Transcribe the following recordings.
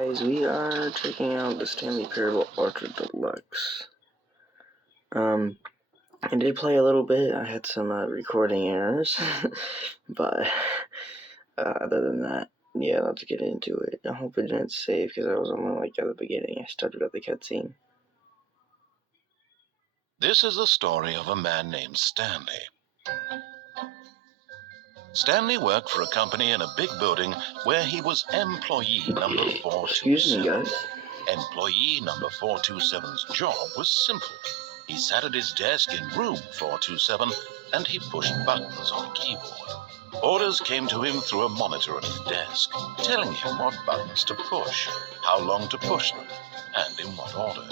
Guys, we are checking out the Stanley Parable Ultra Deluxe. I did play a little bit. I had some recording errors, but other than that, yeah, let's get into it. I hope it didn't save because I was only like at the beginning. I started at the cutscene. This is the story of a man named Stanley. Stanley worked for a company in a big building where he was employee number 427. Excuse me, guys. Employee number 427's job was simple. He sat at his desk in room 427 and he pushed buttons on a keyboard. Orders came to him through a monitor on his desk, telling him what buttons to push, how long to push them, and in what order.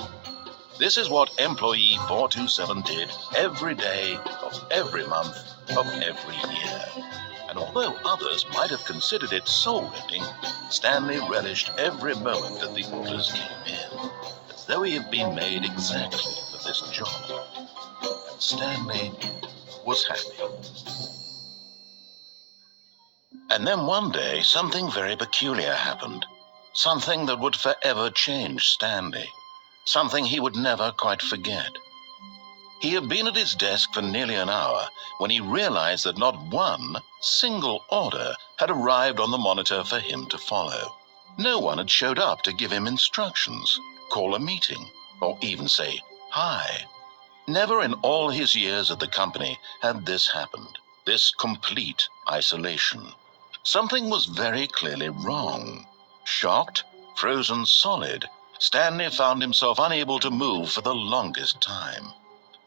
This is what employee 427 did every day of every month of every year. And although others might have considered it soul-rending, Stanley relished every moment that the orders came in, as though he had been made exactly for this job. And Stanley was happy. And then one day, something very peculiar happened. Something that would forever change Stanley. Something he would never quite forget. He had been at his desk for nearly an hour when he realized that not one single order had arrived on the monitor for him to follow. No one had showed up to give him instructions, call a meeting, or even say hi. Never in all his years at the company had this happened, this complete isolation. Something was very clearly wrong. Shocked, frozen solid, Stanley found himself unable to move for the longest time.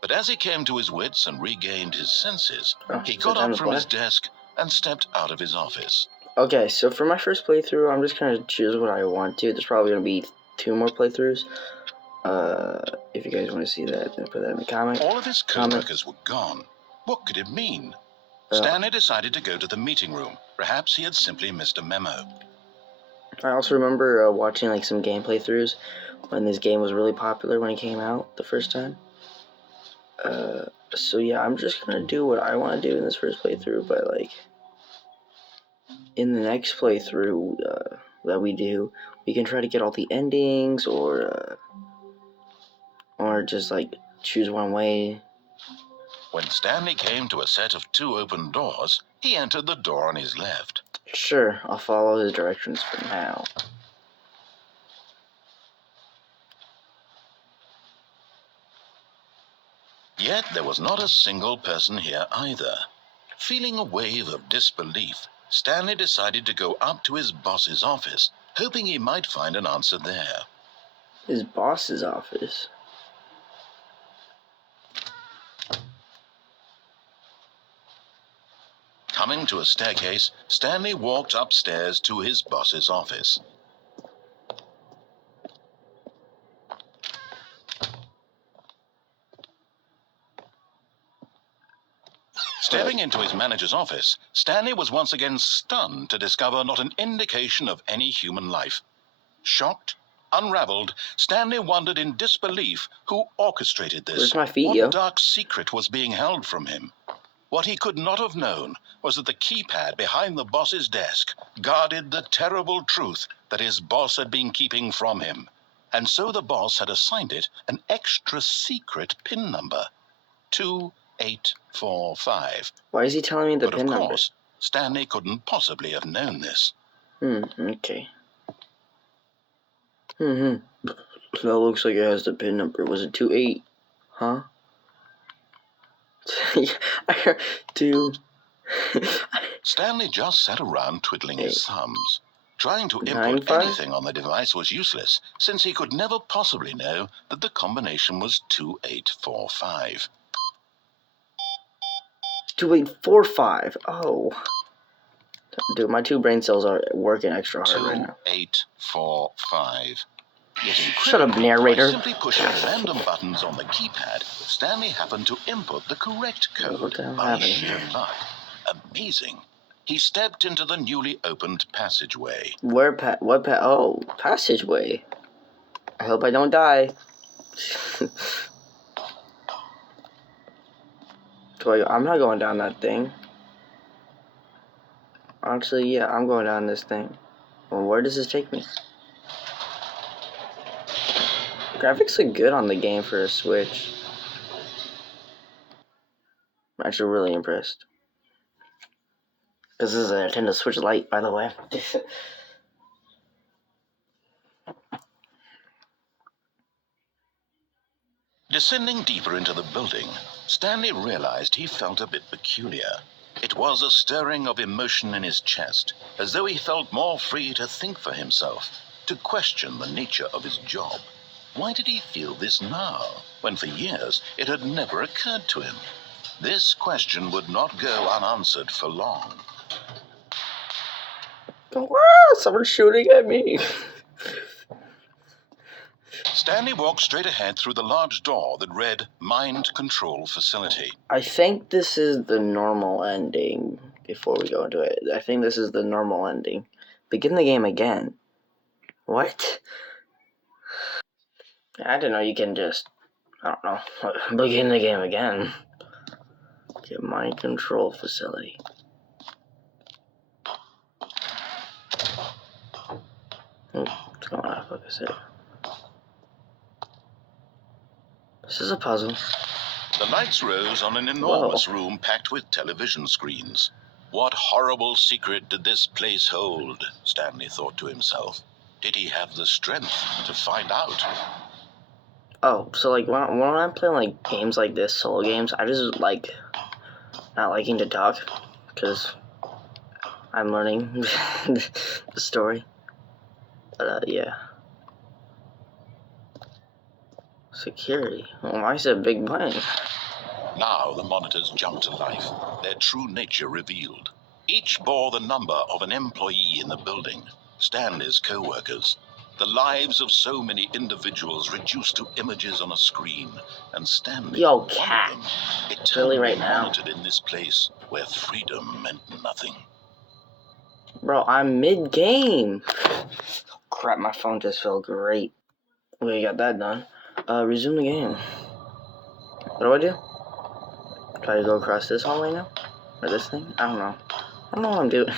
But as he came to his wits and regained his senses, he got up from his desk and stepped out of his office. Okay, so for my first playthrough, I'm just going to choose what I want to. There's probably going to be 2 more playthroughs. If you guys want to see that, then put that in the comment. All of his co-workers were gone. What could it mean? Stanley decided to go to the meeting room. Perhaps he had simply missed a memo. I also remember watching like some gameplay throughs when this game was really popular when it came out the first time. So yeah, I'm just gonna do what I want to do in this first playthrough, but like in the next playthrough that we do, we can try to get all the endings or just like choose one way. When Stanley came to a set of 2 open doors, he entered the door on his left. Sure, I'll follow his directions for now. Yet there was not a single person here either. Feeling a wave of disbelief, Stanley decided to go up to his boss's office, hoping he might find an answer there. His boss's office? Coming to a staircase, Stanley walked upstairs to his boss's office. Stepping into his manager's office, Stanley was once again stunned to discover not an indication of any human life. Shocked, unraveled, Stanley wondered in disbelief who orchestrated this. Where's my feet, what yo? dark secret was being held from him? What he could not have known was that the keypad behind the boss's desk guarded the terrible truth that his boss had been keeping from him. And so the boss had assigned it an extra secret PIN number. 2845. Why is he telling me the PIN number? But of course, Stanley couldn't possibly have known this. Okay. That looks like it has the PIN number. Was it 28? Huh? I heard 2. Stanley just sat around twiddling his thumbs. Trying to input 95? anything on the device was useless, since he could never possibly know that the combination was 2845. 2845. Oh. Dude, my 2 brain cells are working extra hard right now. 2845. Shut up, narrator. By simply pushing random buttons on the keypad, Stanley happened to input the correct code by sheer luck. Amazing. He stepped into the newly opened passageway. Oh, passageway. I hope I don't die. I'm not going down that thing. Actually, yeah, I'm going down this thing. Well, where does this take me? Graphics look good on the game for a Switch. I'm actually really impressed. This is a Nintendo Switch Lite, by the way. Descending deeper into the building, Stanley realized he felt a bit peculiar. It was a stirring of emotion in his chest, as though he felt more free to think for himself, to question the nature of his job. Why did he feel this now, when for years it had never occurred to him? This question would not go unanswered for long. Wow, someone's shooting at me. Stanley walked straight ahead through the large door that read Mind Control Facility. I think this is the normal ending. Before we go into it, I think this is the normal ending. Begin the game again. What? I didn't know you can just, I don't know, begin the game again. Get Mind Control Facility. What's going on? Focus here. This is a puzzle. The lights rose on an enormous room packed with television screens. What horrible secret did this place hold? Stanley thought to himself. Did he have the strength to find out? Oh, so like when I'm playing like games like this, solo games, I just like not liking to talk because I'm learning the story. But yeah. Security. Oh, why is it a big bang? Now the monitors jumped to life, their true nature revealed. Each bore the number of an employee in the building, Stanley's co-workers. The lives of so many individuals reduced to images on a screen, and Stanley, Yo, one cat. of them, eternally Really right now? monitored in this place where freedom meant nothing. Bro, I'm mid-game. Crap, my phone just felt great. We got that done. Resume the game. What do I do? Try to go across this hallway now? Or this thing? I don't know. I don't know what I'm doing.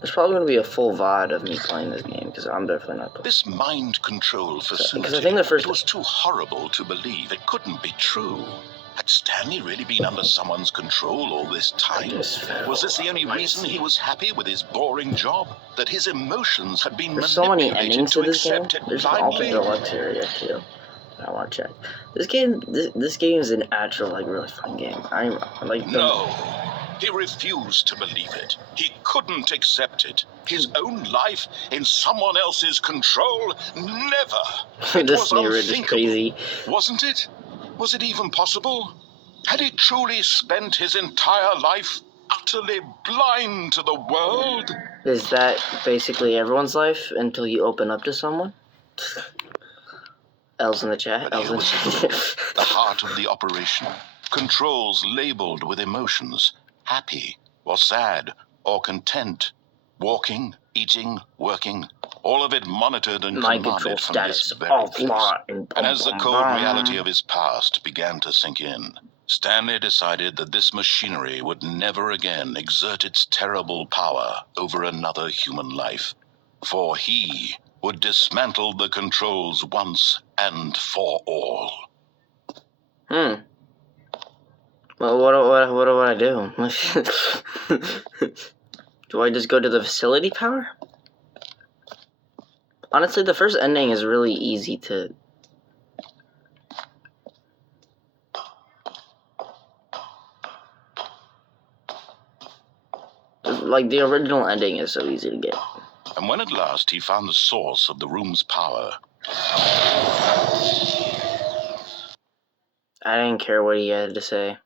There's probably going to be a full VOD of me playing this game, because I'm definitely not playing. This mind control facility, I think the first it was too horrible to believe. It couldn't be true. Had Stanley really been under someone's control all this time? Was this the only reason he was happy with his boring job? That his emotions had been There's so many manipulated endings to to this game. accept it There's an Ultra blindly? Deluxe area too. I want to check. This game is an actual like really fun game. I like. No, he refused to believe it. He couldn't accept it. His own life in someone else's control? Never. It This was mirror is unthinkable, crazy. wasn't it? Was it even possible? Had he truly spent his entire life utterly blind to the world? Is that basically everyone's life until you open up to someone? L's in the chat. But L's in the here was chat. the heart of the operation. Controls labeled with emotions. Happy or sad or content. Walking, eating, working. All of it monitored and Mind control commanded from this status very place. offline. And as the cold reality of his past began to sink in, Stanley decided that this machinery would never again exert its terrible power over another human life. For he would dismantle the controls once and for all. Well, what do I do? Do I just go to the facility power? Honestly, the first ending is really easy to... Like, the original ending is so easy to get. And when at last he found the source of the room's power, I didn't care what he had to say.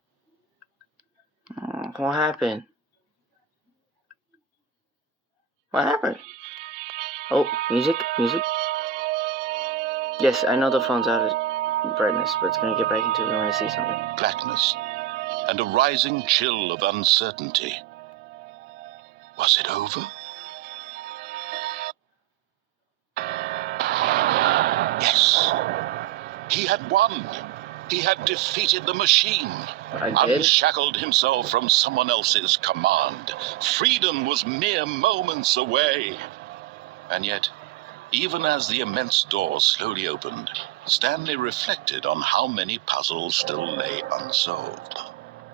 What happened? What happened? Oh, music? Yes, I know the phone's out of brightness, but it's gonna get back into it when I see something. blackness, and a rising chill of uncertainty. Was it over? Yes. He had won. He had defeated the machine. I did? Unshackled himself from someone else's command. Freedom was mere moments away. And yet, even as the immense door slowly opened, Stanley reflected on how many puzzles still lay unsolved.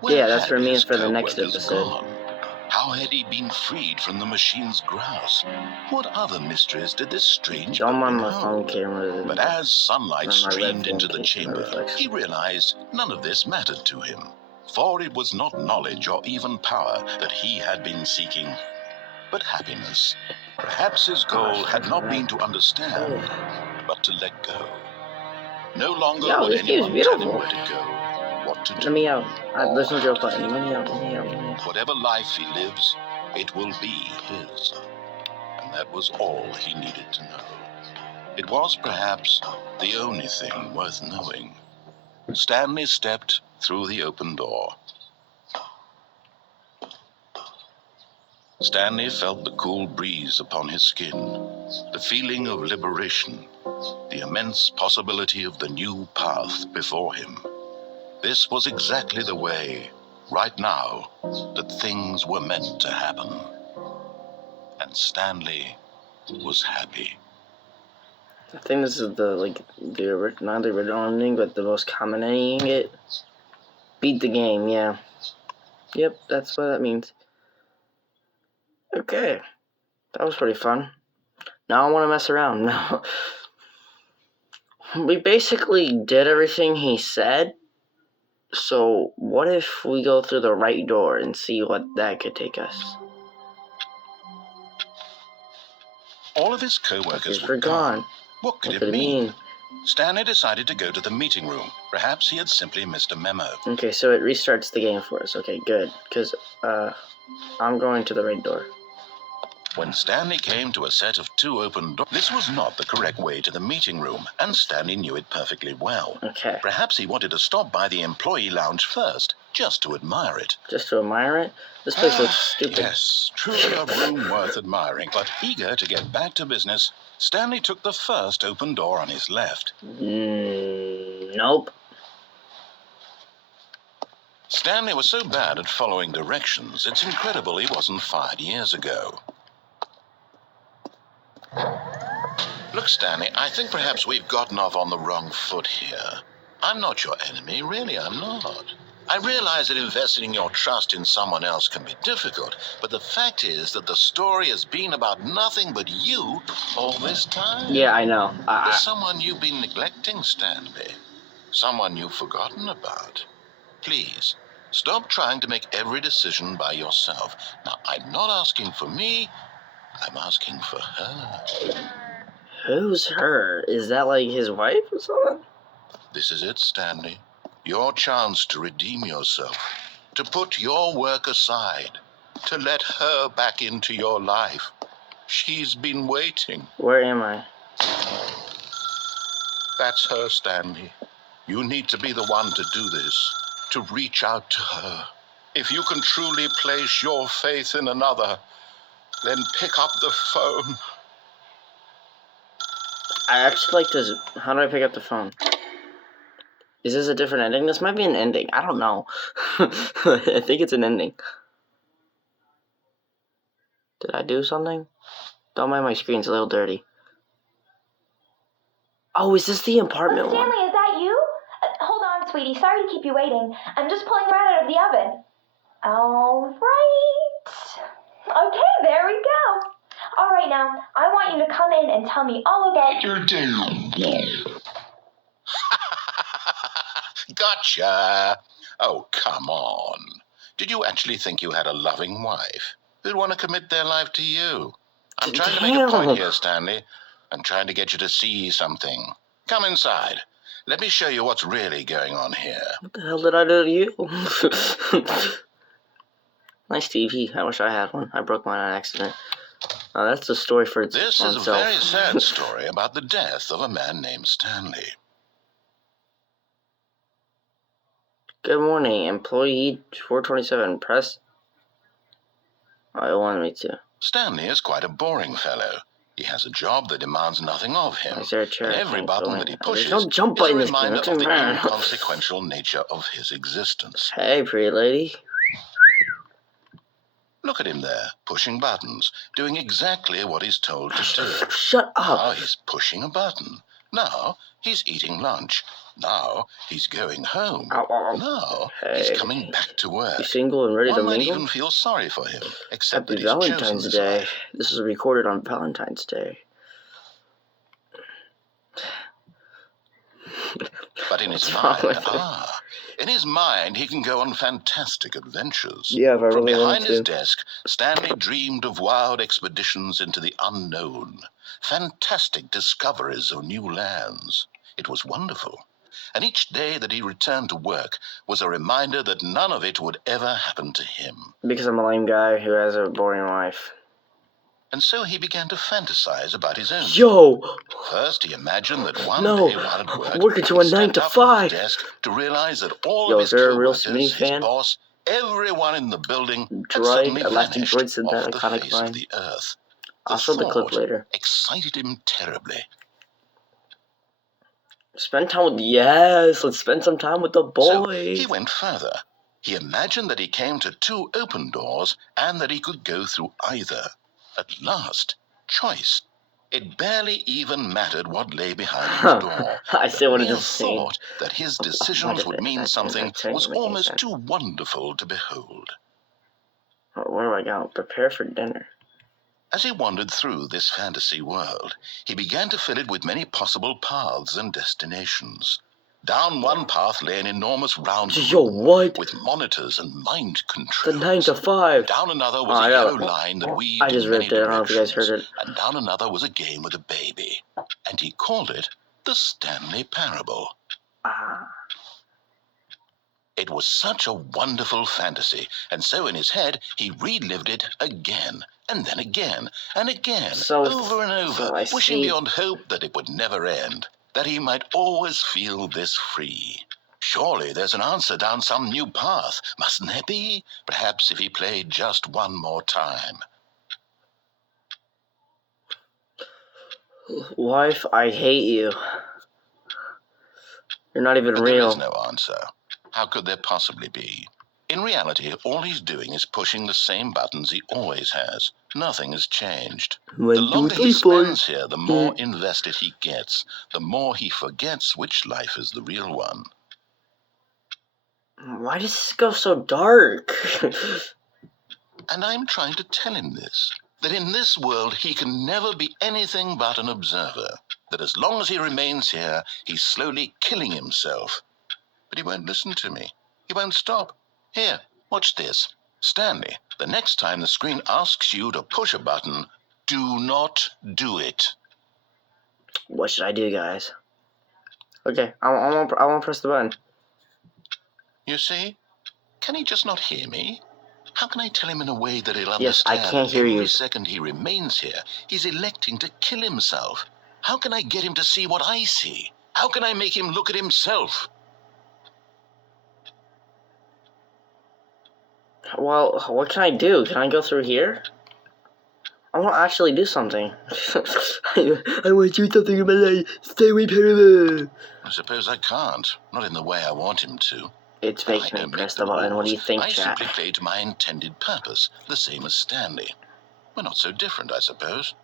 Where Yeah, that's had for me his for the next co-workers episode. gone? How had he been freed from the machine's grasp? What other mysteries did this strange Don't mind building my phone hold? cameras But as sunlight and my red streamed phone into the chamber, reflex. he realized none of this mattered to him, for it was not knowledge or even power that he had been seeking, but happiness. Perhaps his goal had not been to understand, but to let go. No longer Yo, would this game's anyone tell him beautiful. where to go, what to do. Let me out. There's no or joke how to button. Let feel. me out. Let me out. Let me out. Whatever life he lives, it will be his. And that was all he needed to know. It was perhaps the only thing worth knowing. Stanley stepped through the open door. Stanley felt the cool breeze upon his skin, the feeling of liberation, the immense possibility of the new path before him. This was exactly the way, right now, that things were meant to happen. And Stanley was happy. I think this is not the original ending, but the most common ending you can get. Beat the game, yeah. Yep, that's what that means. Okay. That was pretty fun. Now I want to mess around. Now, we basically did everything he said. So what if we go through the right door and see what that could take us? All of his co-workers We're were gone. gone. What could What it could it mean? mean? Stanley decided to go to the meeting room. Perhaps he had simply missed a memo. Okay, so it restarts the game for us. Okay, good. Because, I'm going to the right door. When Stanley came to a set of 2 open doors, this was not the correct way to the meeting room, and Stanley knew it perfectly well. Okay. Perhaps he wanted to stop by the employee lounge first, just to admire it. Just to admire it? This place looks stupid. Yes, truly a room worth admiring. But eager to get back to business, Stanley took the first open door on his left. Nope. Stanley was so bad at following directions, it's incredible he wasn't fired years ago. Look, Stanley, I think perhaps we've gotten off on the wrong foot here. I'm not your enemy, really, I'm not. I realize that investing your trust in someone else can be difficult, but the fact is that the story has been about nothing but you all this time. Yeah, I know. There's someone you've been neglecting, Stanley. Someone you've forgotten about. Please, stop trying to make every decision by yourself. Now, I'm not asking for me, I'm asking for her. Who's her? Is that like his wife or something? This is it, Stanley. Your chance to redeem yourself, to put your work aside, to let her back into your life. She's been waiting. Where am I? That's her, Stanley. You need to be the one to do this, to reach out to her. If you can truly place your faith in another, then pick up the phone. I actually like this. How do I pick up the phone? Is this a different ending? This might be an ending. I don't know. I think it's an ending. Did I do something? Don't mind my screen's a little dirty. Oh, is this the apartment one? Stanley, is that you? Hold on, sweetie. Sorry to keep you waiting. I'm just pulling right out of the oven. All right. Okay, there we go. All right, now, I want you to come in and tell me all about your day. Gotcha. Oh, come on. Did you actually think you had a loving wife who'd want to commit their life to you? I'm trying to make a point here, Stanley. I'm trying to get you to see something. Come inside. Let me show you what's really going on here. What the hell did I do to you? Nice TV. I wish I had one. I broke mine on accident. That's the story for itself. This is a very sad story about the death of a man named Stanley. Good morning, employee 427. Press. Oh, it wanted me to. Stanley is quite a boring fellow. He has a job that demands nothing of him. Is there a chair? And every button that he pushes There's no jump is button a in this game. reminder of the inconsequential nature of his existence. Hey, pretty lady. Look at him there, pushing buttons, doing exactly what he's told to do. Shut up. Now he's pushing a button. Now he's eating lunch. Now he's going home. Ow, ow, ow. Now Hey. he's coming back to work. You single and ready One to might mingle? even feel sorry for him, except Happy that he's chosen Valentine's this Day. life. This is recorded on Valentine's Day. But in his What's wrong mind, with it? in his mind, he can go on fantastic adventures. Yeah, if I From really want behind his to. desk, Stanley dreamed of wild expeditions into the unknown, fantastic discoveries of new lands. It was wonderful. And each day that he returned to work was a reminder that none of it would ever happen to him. Because I'm a lame guy who has a boring life. And so he began to fantasize about his own. Yo! First, he imagined that one No, day while at work, working to he'd a 9 stand to up from 5. his desk to realize that all Yo, of is his there a real co-workers, Smitty his fan? boss, everyone in the building had Droid, suddenly Elastic vanished Droid said that off the iconic face line. of the earth. I'll show the clip thought later. excited him terribly. Spend time with... Yes, let's spend some time with the So boys. he went further. He imagined that he came to 2 open doors and that he could go through either. At last, choice. It barely even mattered what lay behind each door. I still wanted The to sing. thought that his What decisions is would it? mean That's something was making almost sense. too wonderful to behold. Where do I go? Prepare for dinner. As he wandered through this fantasy world, he began to fill it with many possible paths and destinations. Down one path lay an enormous round Yo, room what? with monitors and mind The controls. 9 to 5. Down another Oh, was I a know. yellow line that weaved I just in many ripped it. I don't know if you guys directions. heard it. And down another was a game with a baby. And he called it the Stanley Parable. Ah. It was such a wonderful fantasy, and so in his head he relived it again, and then again, and again, So- over and over, so I wishing see- beyond hope that it would never end, that he might always feel this free. Surely there's an answer down some new path, mustn't there be? Perhaps if he played just one more time. Wife, I hate you. You're not even But real. there is no answer. How could there possibly be? In reality, all he's doing is pushing the same buttons he always has. Nothing has changed. The 1, 2, longer 3, he 4. spends here, the more invested he gets, the more he forgets which life is the real one. Why does this go so dark? And I'm trying to tell him this, that in this world he can never be anything but an observer, that as long as he remains here, he's slowly killing himself. But he won't listen to me. He won't stop. Here, watch this. Stanley, the next time the screen asks you to push a button, do not do it. What should I do, guys? Okay, I won't press the button. You see? Can he just not hear me? How can I tell him in a way that he'll understand? Yes, I can't hear every you. second he remains here, he's electing to kill himself. How can I get him to see what I see? How can I make him look at himself? Well, what can I do? Can I go through here? I want to actually do something. I want to do something in my life. Stay away, Parable. I suppose I can't. Not in the way I want him to. It's I making me don't press make the button. What do you rules. think, I chat? simply play to my intended purpose, the same as Stanley. We're not so different, I suppose.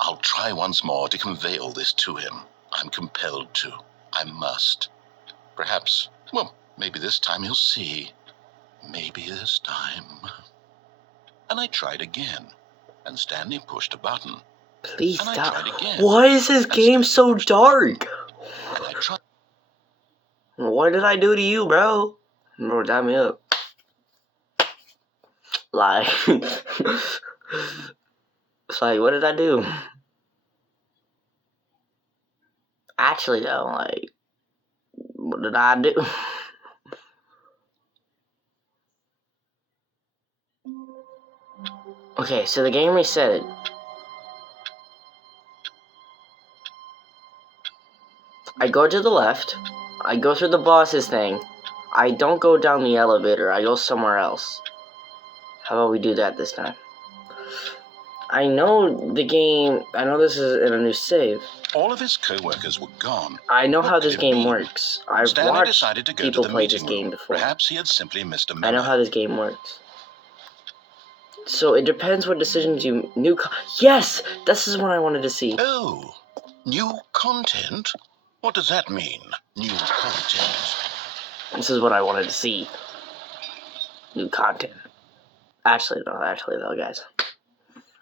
I'll try once more to convey all this to him. I'm compelled to. I must. Perhaps, well, maybe this time he'll see. Maybe this time. And I tried again, and Stanley pushed a button. Please And I stop. tried again. Why is this game so dark? And I tried. What did I do to you, bro? Bro, tie me up. Like, it's like, what did I do? Actually, though, like, what did I do? Okay, so the game reset. I go to the left. I go through the boss's thing. I don't go down the elevator. I go somewhere else. How about we do that this time? I know the game. I know this is in a new save. All of his co-workers were gone. I know What how could this it game be? works. I've Stanley watched decided to go people to the play this meeting game room. before. Perhaps he had simply missed a memo. I know how this game works. So it depends what decisions you... Yes! This is what I wanted to see. Oh, new content? What does that mean, new content? This is what I wanted to see. New content. Actually though, guys.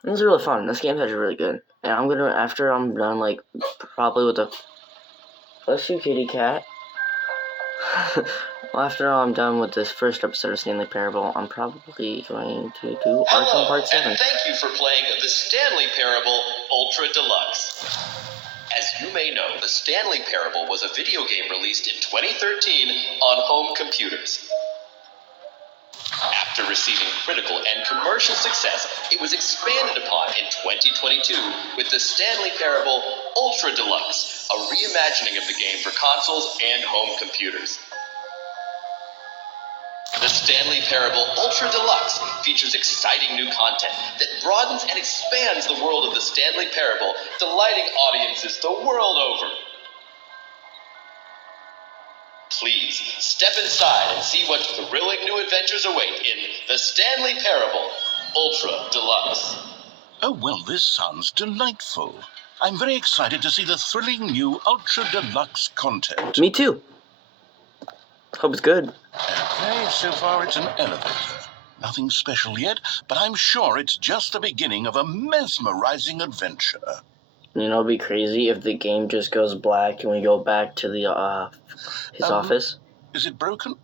This is really fun. This game's actually really good. And I'm gonna, after I'm done, like, probably with the... Bless you, kitty cat. Well, after I'm done with this first episode of Stanley Parable, I'm probably going to do Arkham Part 7. And thank you for playing the Stanley Parable Ultra Deluxe. As you may know, the Stanley Parable was a video game released in 2013 on home computers. After receiving critical and commercial success, it was expanded upon in 2022 with the Stanley Parable Ultra Deluxe, a reimagining of the game for consoles and home computers. The Stanley Parable Ultra Deluxe features exciting new content that broadens and expands the world of the Stanley Parable, delighting audiences the world over. Please step inside and see what thrilling new adventures await in the Stanley Parable Ultra Deluxe. Oh, well, this sounds delightful. I'm very excited to see the thrilling new Ultra Deluxe content. Me too. Hope it's good. Okay, so far it's an elevator. Nothing special yet, but I'm sure it's just the beginning of a mesmerizing adventure. You know, it'd be crazy if the game just goes black and we go back to the, his office. Is it broken?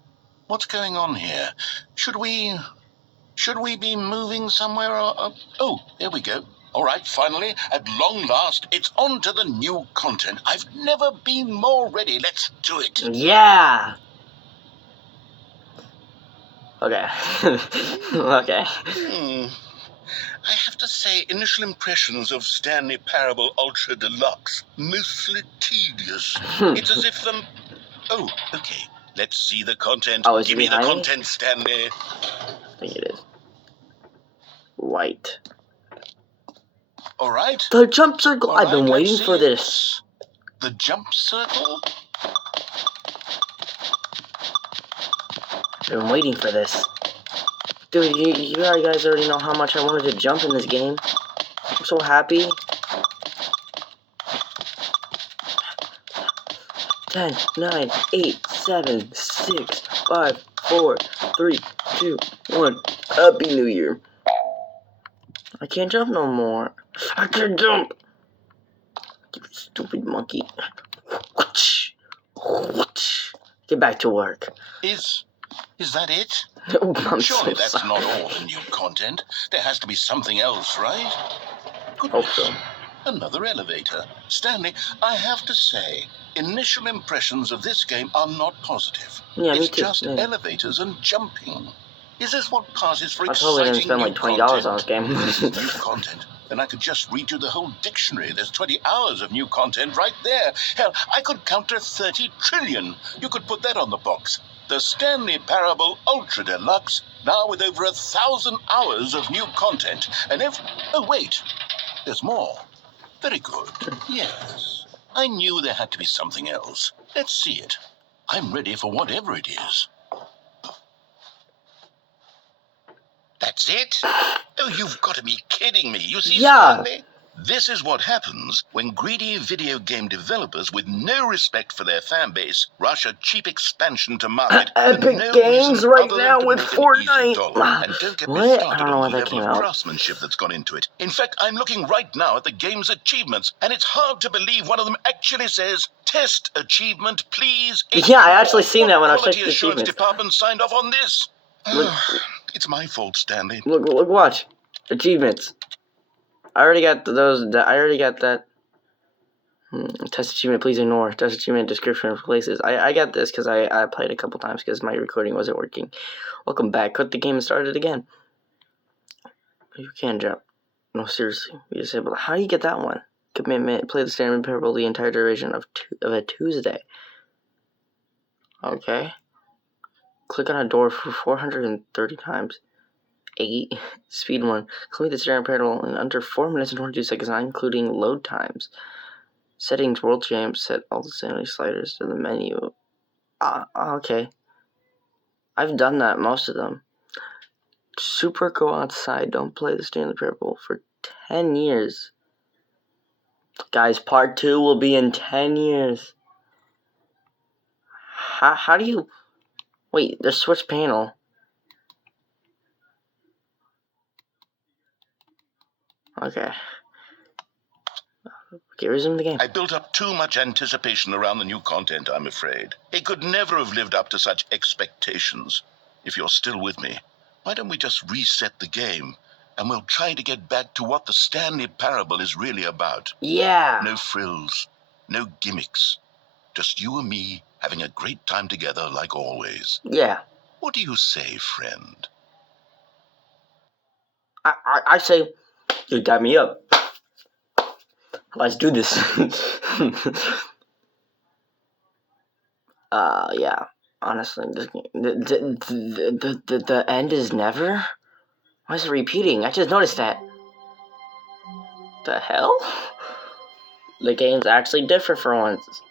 What's going on here? Should we be moving somewhere or... Oh, there we go. All right, finally, at long last, it's on to the new content. I've never been more ready. Let's do it. Yeah! Okay. Okay. I have to say, initial impressions of Stanley Parable Ultra Deluxe, mostly tedious. It's as if Oh, okay. Let's see the content. Oh, is Give it me the behind me? content, Stanley. I think it is. White. All right. The jump circle! All I've been right, waiting let's for see. this. The jump circle? I've been waiting for this. Dude, you guys already know how much I wanted to jump in this game. I'm so happy. 10, 9, 8, 7, 6, 5, 4, 3, 2, 1. Happy New Year. I can't jump no more. I can't jump. You stupid monkey. Get back to work. Is that it? I'm Surely so that's sorry. not all the new content. There has to be something else, right? Hope Goodness. so. Another elevator. Stanley, I have to say, initial impressions of this game are not positive. Yeah, me It's too. just Yeah. elevators and jumping. Is this what passes for I exciting totally didn't spend new like $20 on this content? game. This is new content. Then I could just read you the whole dictionary. There's 20 hours of new content right there. Hell, I could count to 30 trillion. You could put that on the box. The Stanley Parable Ultra Deluxe, now with over 1,000 hours of new content. And oh, wait. There's more. Very good. Yes. I knew there had to be something else. Let's see it. I'm ready for whatever it is. That's it? Oh, you've got to be kidding me. You see, Yeah. Stanley? This is what happens when greedy video game developers with no respect for their fan base rush a cheap expansion to market for Epic no Games reason right other than now to with make an Fortnite. easy dollar. And don't get me What? I started don't know on when the that level came of out. craftsmanship that's gone into it. In fact, I'm looking right now at the game's achievements, and it's hard to believe one of them actually says, "Test achievement, please." Yeah, I actually seen What that when I quality checked the assurance achievements. department signed off on this. Look. It's my fault, Stanley. Look, watch. Achievements. I already got I already got that. Test achievement, please ignore. Test achievement description of places. I got this because I played a couple times because my recording wasn't working. Welcome back. Quit the game and start it again. You can't jump. No, seriously. You disabled. How do you get that one? Commitment. Play the Stanley Parable the entire duration of a Tuesday. Okay. Click on a door for 430 times. 8. Speed 1. Complete the Stanley Parable in under 4 minutes and 22 seconds, not including load times. Settings, World Champ, set all the Stanley sliders to the menu. Okay. I've done that, most of them. Super go outside. Don't play the Stanley Parable for 10 years. Guys, part 2 will be in 10 years. How do you... Wait, there's switch panel. Okay. Okay, resume the game. I built up too much anticipation around the new content, I'm afraid. It could never have lived up to such expectations. If you're still with me, why don't we just reset the game, and we'll try to get back to what the Stanley Parable is really about. Yeah. No frills, no gimmicks. Just you and me having a great time together like always. Yeah. What do you say, friend? I say, you got me up. Let's do this. Yeah. Honestly, the end is never? Why is it repeating? I just noticed that. The hell? The game's actually different for once.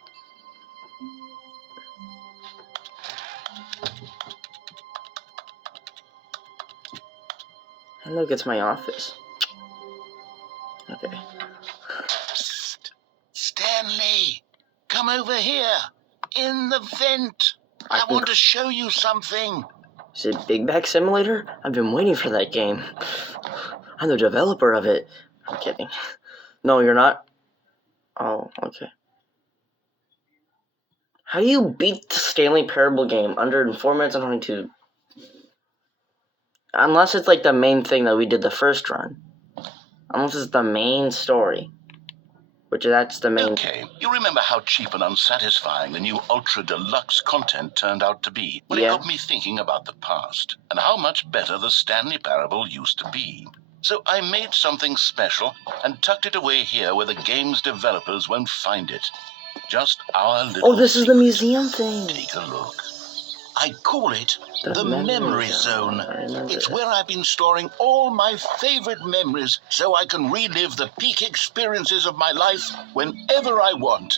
And look, it's my office. Okay. Psst. Stanley, come over here. In the vent. I want to show you something. Is it Big Bag Simulator? I've been waiting for that game. I'm the developer of it. I'm kidding. No, you're not? Oh, okay. How do you beat the Stanley Parable game under 4 minutes and 22? Unless it's like the main thing that we did the first run. Unless it's the main story. Which that's the main... Okay, you remember how cheap and unsatisfying the new Ultra Deluxe content turned out to be? Well, Yeah. It got me thinking about the past, and how much better the Stanley Parable used to be. So I made something special, and tucked it away here where the game's developers won't find it. Just our little Oh, this is the secret. museum thing! Take a look. I call it the memory zone. It's where I've been storing all my favorite memories so I can relive the peak experiences of my life whenever I want.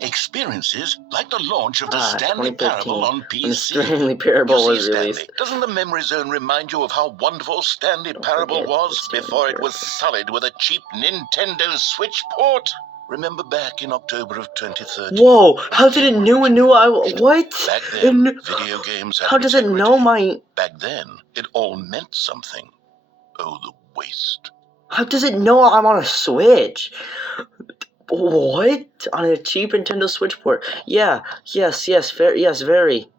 Experiences like the launch of the Stanley 2013, Parable on when the PC. Stanley Parable You was see, Stanley, released. doesn't the memory zone remind you of how wonderful Stanley Don't Parable forget was the Stanley before it was Parable. solid with a cheap Nintendo Switch port? Remember back in October of 2013? Whoa! How did it know what? Back then, video games had How does it know my... Back then, it all meant something. Oh, the waste. How does it know I'm on a Switch? What? On a cheap Nintendo Switch port? Yeah. Yes, very.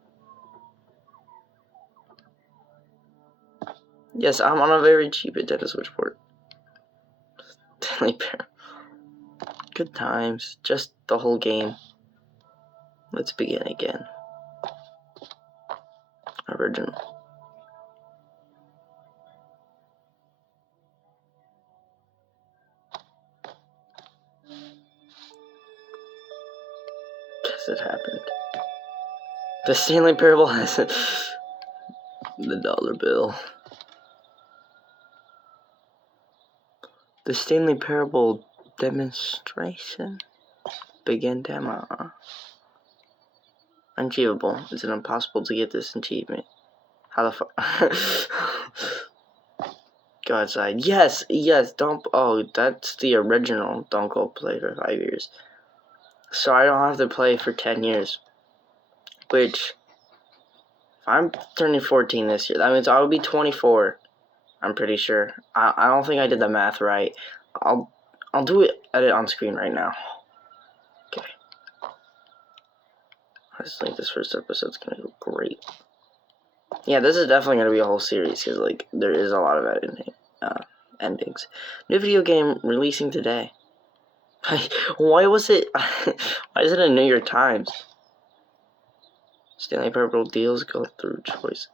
Yes, I'm on a very cheap Nintendo Switch port. Stanley Parable. Good times. Just the whole game. Let's begin again. Original. Guess it happened. The Stanley Parable has the dollar bill. The Stanley Parable demonstration. Begin demo. Unachievable. Is it impossible to get this achievement? How the fuck? Go outside. Yes, don't... Oh, that's the original. Don't go play for 5 years. So I don't have to play for 10 years. Which... I'm turning 14 this year. That means I will be 24. I'm pretty sure. I don't think I did the math right. I'll do it, edit on screen right now. Okay. I just think this first episode's gonna go great. Yeah, this is definitely gonna be a whole series because like there is a lot of endings. New video game releasing today. Why was it? Why is it in New York Times? Stanley Parable deals go through choice.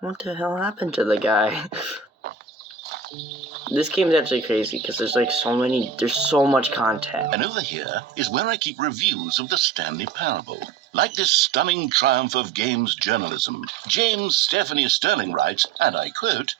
What the hell happened to the guy? This game's actually crazy because there's like there's so much content. And over here is where I keep reviews of the Stanley Parable. Like this stunning triumph of games journalism, James Stephanie Sterling writes, and I quote,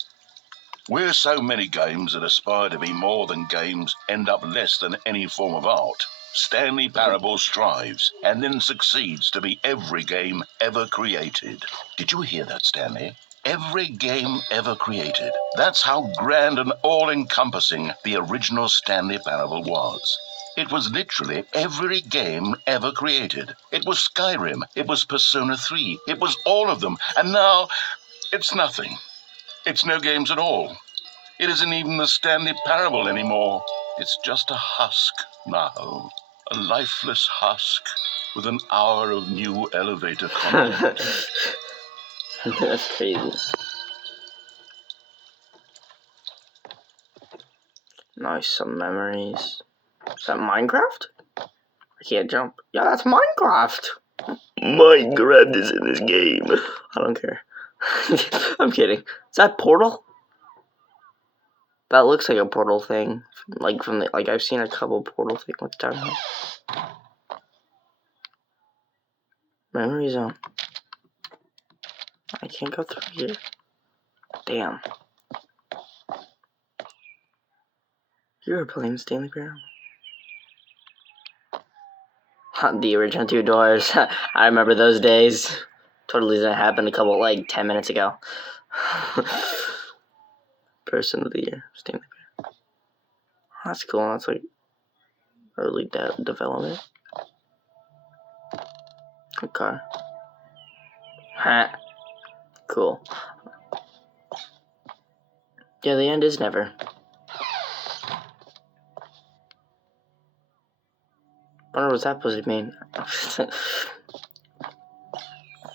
"Where so many games that aspire to be more than games end up less than any form of art, Stanley Parable strives and then succeeds to be every game ever created." Did you hear that, Stanley? every game ever created. That's how grand and all-encompassing the original Stanley Parable was. It was literally every game ever created. It was Skyrim, it was Persona 3, it was all of them, and now it's nothing. It's no games at all. It isn't even the Stanley Parable anymore. It's just a husk now. A lifeless husk with an hour of new elevator content. That's crazy. Nice, some memories. Is that Minecraft? I can't jump. Yeah, that's Minecraft. Minecraft is in this game. I don't care. I'm kidding. Is that Portal? That looks like a Portal thing. Like from the I've seen a couple Portal things. What's down here? Memory zone. I can't go through here. Damn. You were playing Stanley Parable. The original 2 doors. I remember those days. Totally didn't happen a couple, 10 minutes ago. Person of the year, Stanley Parable. That's cool. That's like early development. Good car. Ha. Cool. Yeah, the end is never. I wonder what that supposed to mean.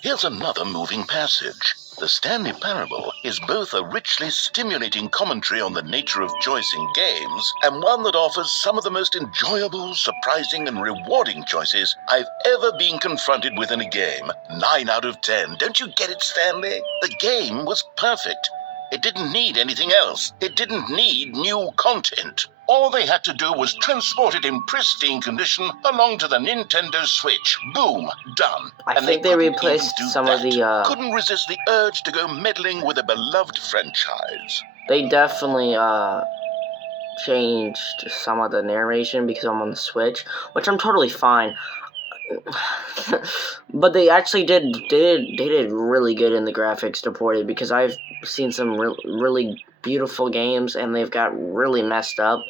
Here's another moving passage. The Stanley Parable is both a richly stimulating commentary on the nature of choice in games and one that offers some of the most enjoyable, surprising, and rewarding choices I've ever been confronted with in a game. 9 out of 10. Don't you get it, Stanley? The game was perfect. It didn't need anything else. It didn't need new content. All they had to do was transport it in pristine condition along to the Nintendo Switch. Boom, done. I And think they replaced some of the couldn't resist the urge to go meddling with a beloved franchise. They definitely changed some of the narration because I'm on the Switch, which I'm totally fine. But they actually did really good in the graphics deported, because I've seen some really beautiful games and they've got really messed up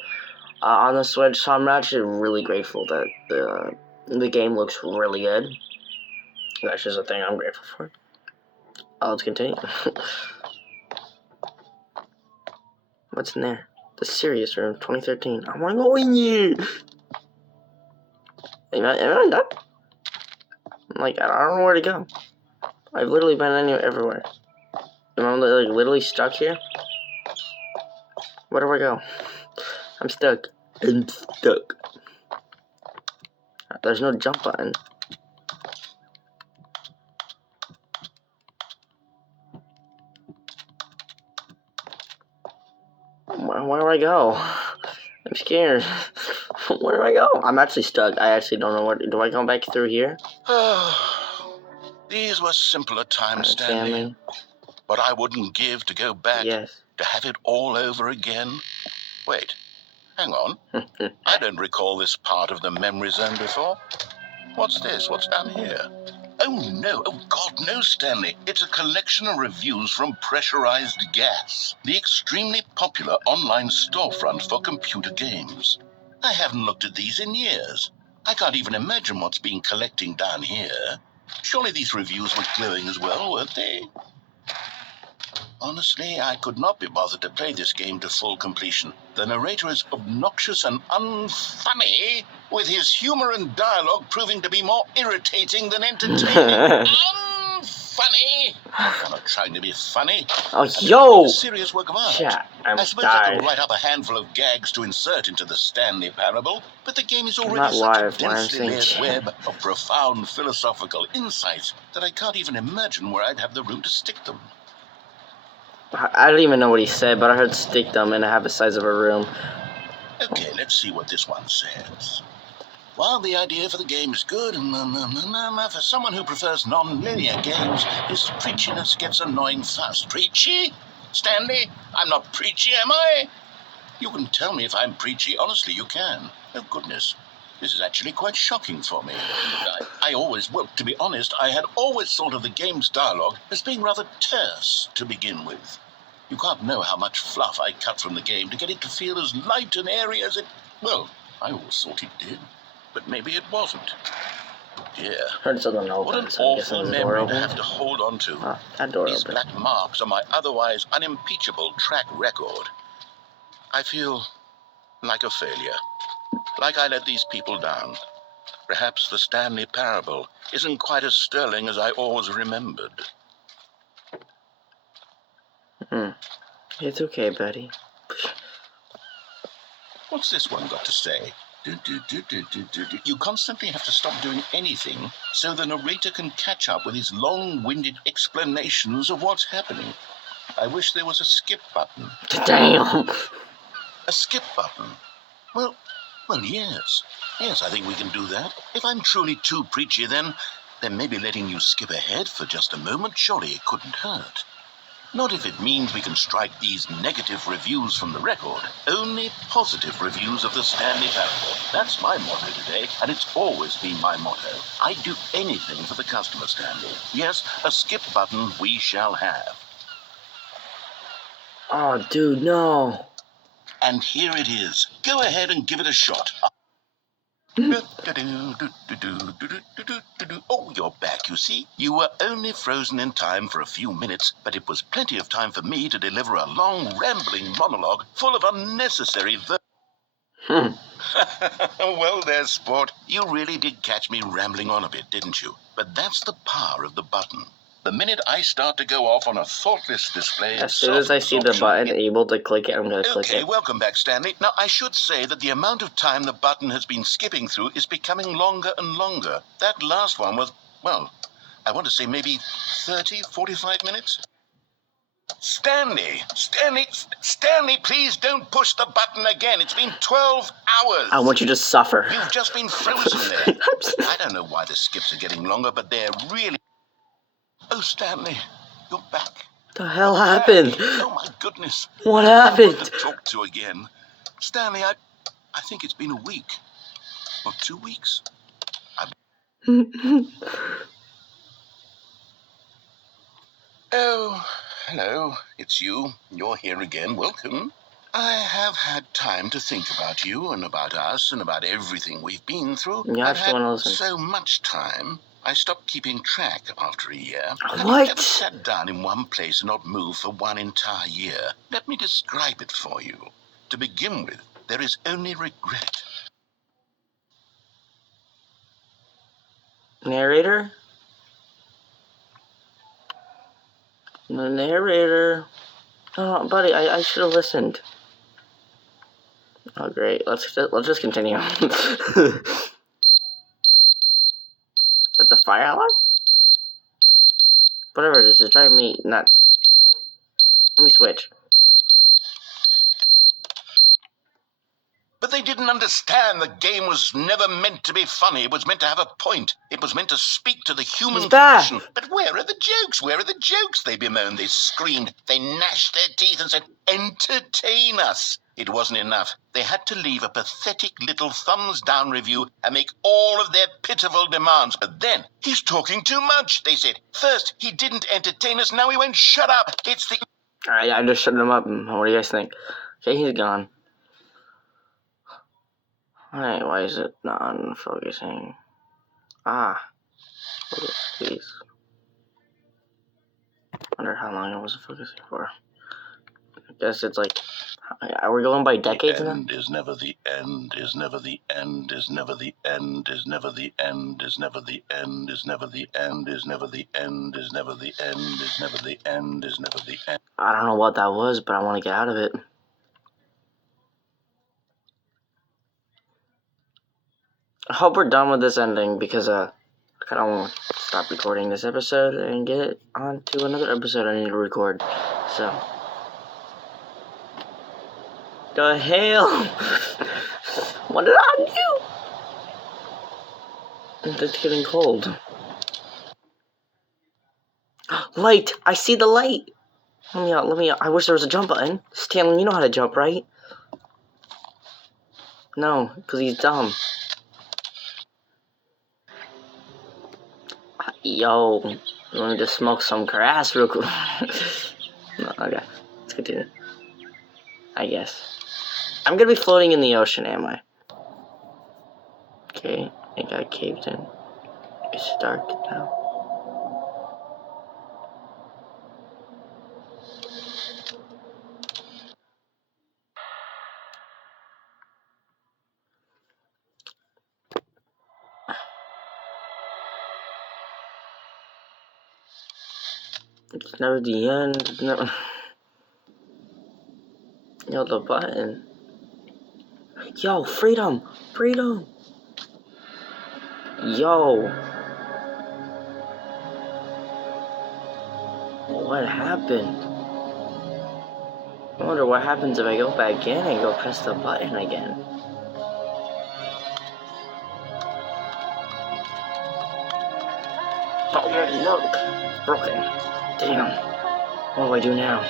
on the Switch. So I'm actually really grateful that the game looks really good. That's just a thing I'm grateful for. Let's continue. What's in there? The Serious Room, 2013. I want to go in here. Am I done? I don't know where to go. I've literally been everywhere. Am I literally stuck here? Where do I go? I'm stuck. I'm stuck. There's no jump button. Where do I go? I'm scared. Where do I go? I'm actually stuck. I actually don't know where. Do I go back through here? These were simpler times, Stanley. But I wouldn't give to go back. Yes. To have it all over again. Wait, hang on. I don't recall this part of the memory zone before. What's this? What's down here? Oh no, oh God, no, Stanley. It's a collection of reviews from Pressurized Gas, the extremely popular online storefront for computer games. I haven't looked at these in years. I can't even imagine what's been collecting down here. Surely these reviews were glowing as well, weren't they? Honestly, I could not be bothered to play this game to full completion. The narrator is obnoxious and unfunny, with his humor and dialogue proving to be more irritating than entertaining. Unfunny! I'm not trying to be funny. Oh, yo! A serious work of art. Yeah, I suppose I could write up a handful of gags to insert into the Stanley Parable, but the game is already such a densely layered web of profound philosophical insights that I can't even imagine where I'd have the room to stick them. I don't even know what he said, but I heard stick them and I have the size of a room. Okay, let's see what this one says. While the idea for the game is good, for someone who prefers non-linear games, his preachiness gets annoying fast. Preachy? Stanley, I'm not preachy, am I? You can tell me if I'm preachy. Honestly, you can. Oh, goodness. This is actually quite shocking for me. To be honest, I had always thought of the game's dialogue as being rather terse to begin with. You can't know how much fluff I cut from the game to get it to feel as light and airy as it... Well, I always thought it did, but maybe it wasn't. Dear, Heard something what open, an so I'm guessing awful there's a door memory to open. have to hold on to. Ah, that door These open. black marks on my otherwise unimpeachable track record. I feel like a failure. Like I let these people down. Perhaps the Stanley parable isn't quite as sterling as I always remembered. It's okay, buddy. What's this one got to say? You constantly have to stop doing anything so the narrator can catch up with his long-winded explanations of what's happening. I wish there was a skip button. Damn. A skip button? Well, yes. Yes, I think we can do that. If I'm truly too preachy, then maybe letting you skip ahead for just a moment, surely it couldn't hurt. Not if it means we can strike these negative reviews from the record. Only positive reviews of the Stanley parable. That's my motto today, and it's always been my motto. I'd do anything for the customer, Stanley. Yes, a skip button we shall have. Oh, dude, no. And here it is. Go ahead and give it a shot. Oh, you're back, you see. You were only frozen in time for a few minutes, but it was plenty of time for me to deliver a long, rambling monologue full of unnecessary Well, there, sport. You really did catch me rambling on a bit, didn't you? But that's the power of the button. The minute I start to go off on a thoughtless display... As soon as I see the button able to click it, I'm going to click it. Okay, welcome back, Stanley. Now, I should say that the amount of time the button has been skipping through is becoming longer and longer. That last one was, well, I want to say maybe 30, 45 minutes. Stanley, please don't push the button again. It's been 12 hours. I want you to suffer. You've just been frozen there. I don't know why the skips are getting longer, but they're really... Oh, Stanley, you're back. The hell happened? Oh, my goodness. What happened? To talk to again. Stanley, I think it's been a week. Or 2 weeks. Oh, hello. It's you. You're here again. Welcome. I have had time to think about you and about us and about everything we've been through. Yeah, I've had listen. so much time. I stopped keeping track after a year. What? Have you ever sat down in one place and not moved for one entire year? Let me describe it for you. To begin with, there is only regret. Narrator? The narrator. Oh, buddy, I should have listened. Oh, great. Let's just continue. Is that the fire alarm? Whatever it is, it's driving me nuts. Let me switch. But they didn't understand the game was never meant to be funny. It was meant to have a point. It was meant to speak to the human condition. But where are the jokes? Where are the jokes? They bemoaned, they screamed, they gnashed their teeth and said, entertain us. It wasn't enough. They had to leave a pathetic little thumbs-down review and make all of their pitiful demands. But then, he's talking too much, they said. First, he didn't entertain us, now he won't shut up. It's the... Alright, I just shut him up. What do you guys think? Okay, he's gone. Alright, why is it not focusing? Ah. Focus, please. Wonder how long it was focusing for. I guess it's like... Are we going by decades now? The end is never the end, is never the end, is never the end, is never the end, is never the end, is never the end, is never the end, is never the end, is never the end, is never the end. I don't know what that was, but I want to get out of it. I hope we're done with this ending because I kind of want to stop recording this episode and get on to another episode I need to record. So, the hell? What did I do? It's getting cold. Light! I see the light! Let me out. I wish there was a jump button. Stanley, you know how to jump, right? No, because he's dumb. Yo, you want me to smoke some grass real quick? No, okay, let's continue. I guess. I'm gonna be floating in the ocean, am I? Okay, it got caved in. It's dark now. It's never the end. It's never. Yo, the button. Yo, freedom! Freedom! Yo! What happened? I wonder what happens if I go back in and go press the button again. Oh, look! It's broken. Damn. What do I do now?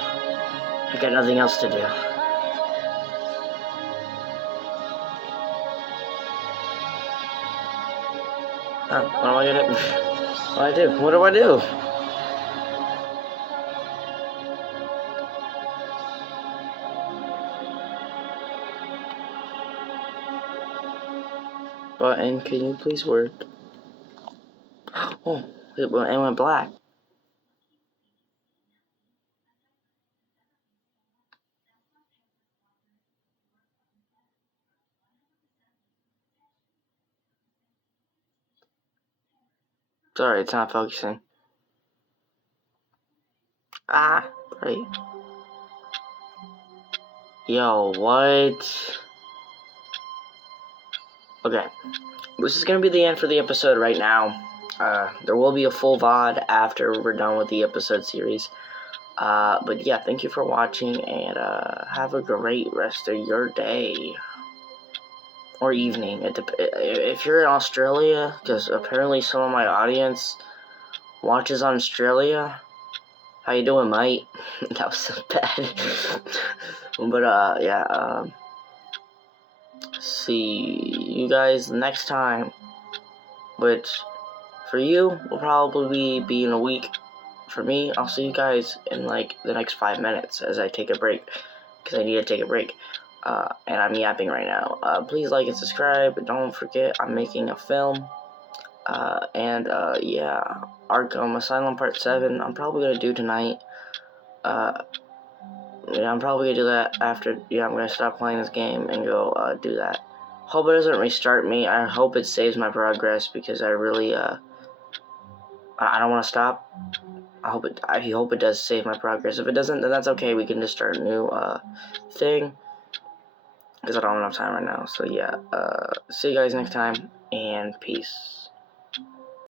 I got nothing else to do. What am I gonna do? What do I do? What do I do? Button, can you please work? Oh, it went black. Sorry, it's not focusing. Ah, great. Yo, what? Okay, this is gonna be the end for the episode right now. There will be a full VOD after we're done with the episode series. But yeah, thank you for watching, and have a great rest of your day. Or evening. If you're in Australia, because apparently some of my audience watches on Australia. How you doing, mate? That was so bad. But yeah, see you guys next time. Which, for you, will probably be in a week. For me, I'll see you guys in like the next 5 minutes as I take a break. Because I need to take a break. And I'm yapping right now. Please like and subscribe. Don't forget, I'm making a film. Yeah, Arkham Asylum Part 7, I'm probably gonna do tonight. Yeah, I'm probably gonna do that after, yeah, I'm gonna stop playing this game and go, do that. Hope it doesn't restart me. I hope it saves my progress, because I really, I don't want to stop. I hope it does save my progress. If it doesn't, then that's okay. We can just start a new, thing. Because I don't have enough time right now. So yeah, see you guys next time, and peace.